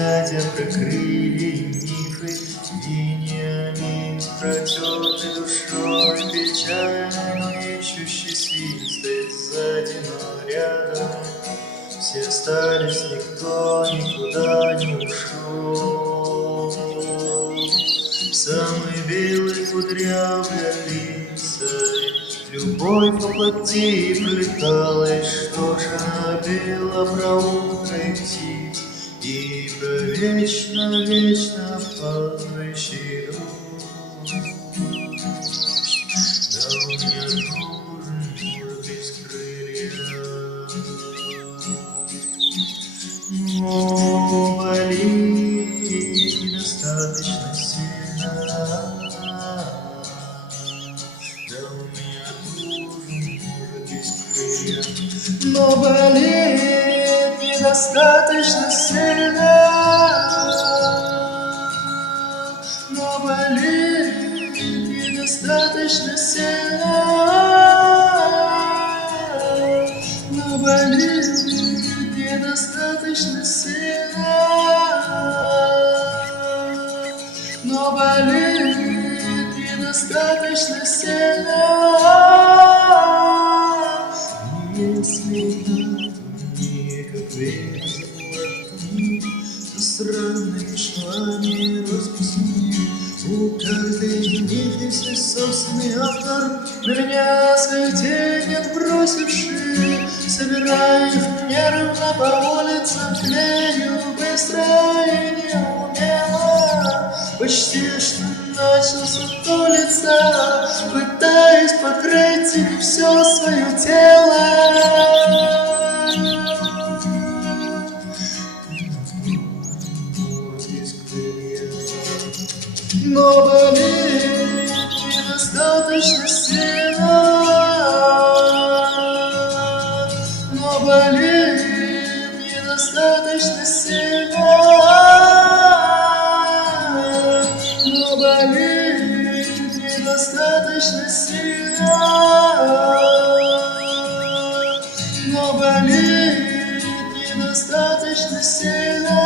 дитятя прикрыли мифы инеями, протертой душой, печально ищущий свистает сзади, но рядом все остались, никто никуда не ушел. Самый белый кудрявый лицей, любовь воплоти пролетала, и что ж она пела про утро и птиц, и про вечно падающий дождь. Да у меня нужен мир без крылья, но болит недостаточно сильно. Да у меня нужен мир без крылья, но болит недостаточно сильно. Но болит недостаточно сильно. Но болит недостаточно сильно. Но болит недостаточно сильно. Если нет мне, как везет, то странными швами расписаны. У каждой из них есть собственный автор, на меня своих тень отбросивший. Собирая их нервно по улицам, клею быстро и неумело. Почти что начал сутулиться, пытаясь покрыть им все свое тело. Но болит недостаточно сильно. Но болит недостаточно сильно. Но болит недостаточно сильно. Но болит недостаточно сильно.